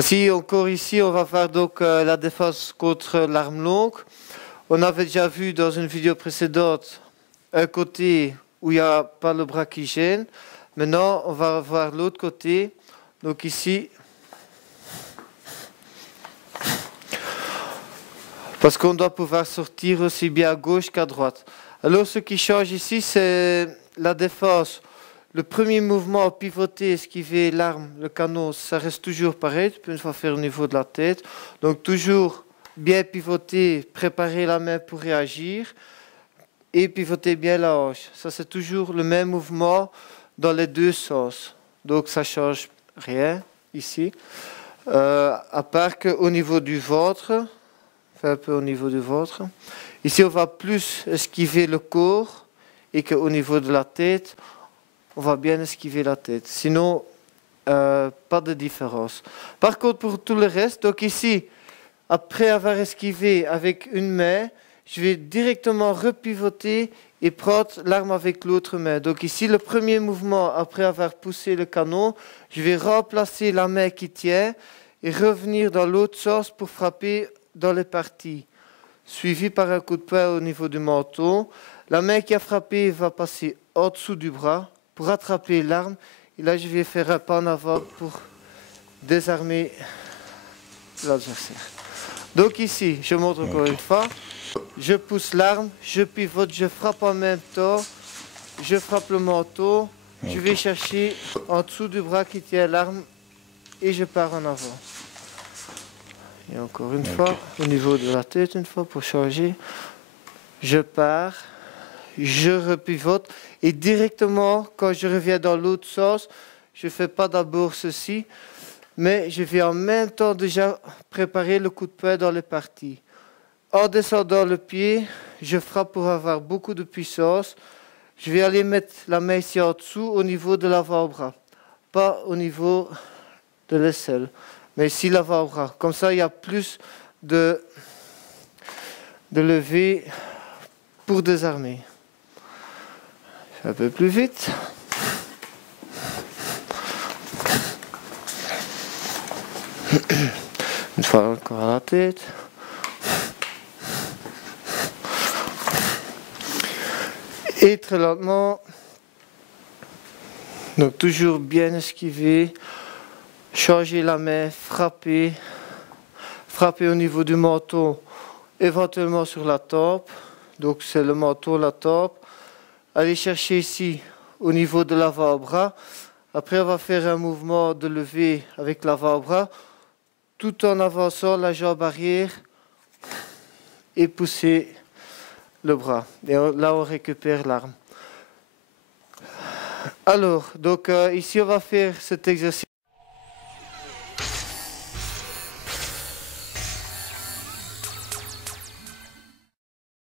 Voici encore ici, on va faire donc la défense contre l'arme longue. On avait déjà vu dans une vidéo précédente un côté où il n'y a pas le bras qui gêne. Maintenant, on va voir l'autre côté. Donc ici, parce qu'on doit pouvoir sortir aussi bien à gauche qu'à droite. Alors ce qui change ici, c'est la défense. Le premier mouvement, pivoter, esquiver l'arme, le canon, ça reste toujours pareil. Tu peux une fois faire au niveau de la tête. Donc toujours bien pivoter, préparer la main pour réagir et pivoter bien la hanche. Ça c'est toujours le même mouvement dans les deux sens. Donc ça change rien ici. À part qu'au niveau du ventre, un peu au niveau du ventre. Ici on va plus esquiver le corps et qu'au niveau de la tête, on va bien esquiver la tête. Sinon, pas de différence. Par contre, pour tout le reste, donc ici, après avoir esquivé avec une main, je vais directement repivoter et prendre l'arme avec l'autre main. Donc ici, le premier mouvement, après avoir poussé le canon, je vais remplacer la main qui tient et revenir dans l'autre sens pour frapper dans les parties. Suivi par un coup de poing au niveau du menton. La main qui a frappé va passer en dessous du bras pour attraper l'arme. Et là, je vais faire un pas en avant pour désarmer l'adversaire. Donc ici, je montre encore une fois. Je pousse l'arme, je pivote, je frappe en même temps. Je frappe le menton. Je vais chercher en dessous du bras qui tient l'arme et je pars en avant. Et encore une fois, au niveau de la tête, une fois pour changer. Je pars, je repivote et directement, quand je reviens dans l'autre sens, je ne fais pas d'abord ceci, mais je vais en même temps déjà préparer le coup de poing dans les parties. En descendant le pied, je frappe pour avoir beaucoup de puissance. Je vais aller mettre la main ici en dessous au niveau de l'avant-bras, pas au niveau de l'aisselle. Mais ici, l'avant-bras. Comme ça, il y a plus de levée pour désarmer. Je fais un peu plus vite. Une fois encore à la tête. Et très lentement. Donc toujours bien esquiver. Changer la main, frapper au niveau du menton, éventuellement sur la tempe. Donc c'est le menton, la tempe. Aller chercher ici au niveau de l'avant-bras. Après on va faire un mouvement de levée avec l'avant-bras, tout en avançant la jambe arrière et pousser le bras. Et là on récupère l'arme. Alors, donc ici on va faire cet exercice.